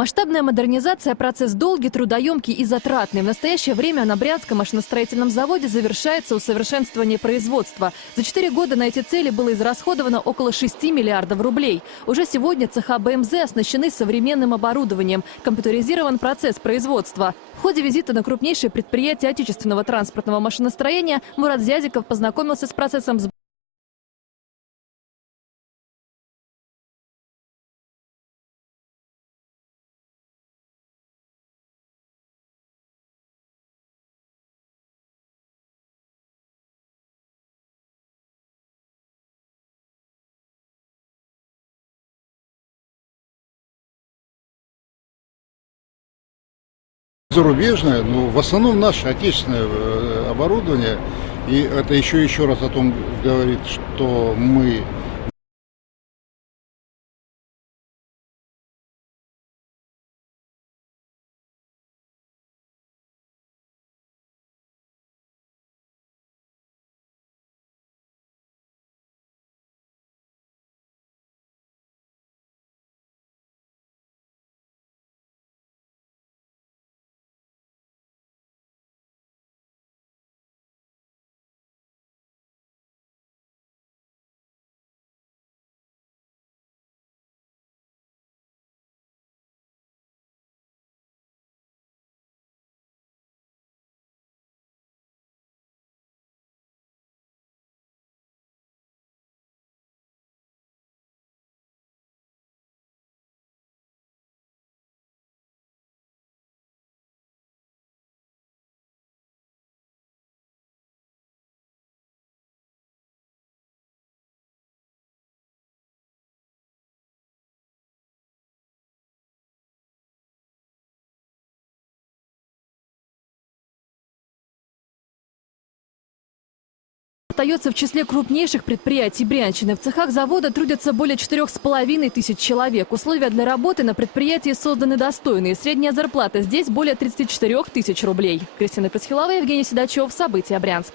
Масштабная модернизация – процесс долгий, трудоемкий и затратный. В настоящее время на Брянском машиностроительном заводе завершается усовершенствование производства. За 4 года на эти цели было израсходовано около 6 миллиардов рублей. Уже сегодня цеха БМЗ оснащены современным оборудованием. Компьютеризирован процесс производства. В ходе визита на крупнейшее предприятие отечественного транспортного машиностроения Мурат Зязиков познакомился с процессом сбора. Зарубежное, но в основном наше отечественное оборудование. И это еще раз о том говорит, что мы Остается в числе крупнейших предприятий Брянщины. В цехах завода трудятся более 4500 человек. Условия для работы на предприятии созданы достойные. Средняя зарплата здесь более 34 тысяч рублей. Кристина Пасхилова, Евгений Седачев. События. Брянск.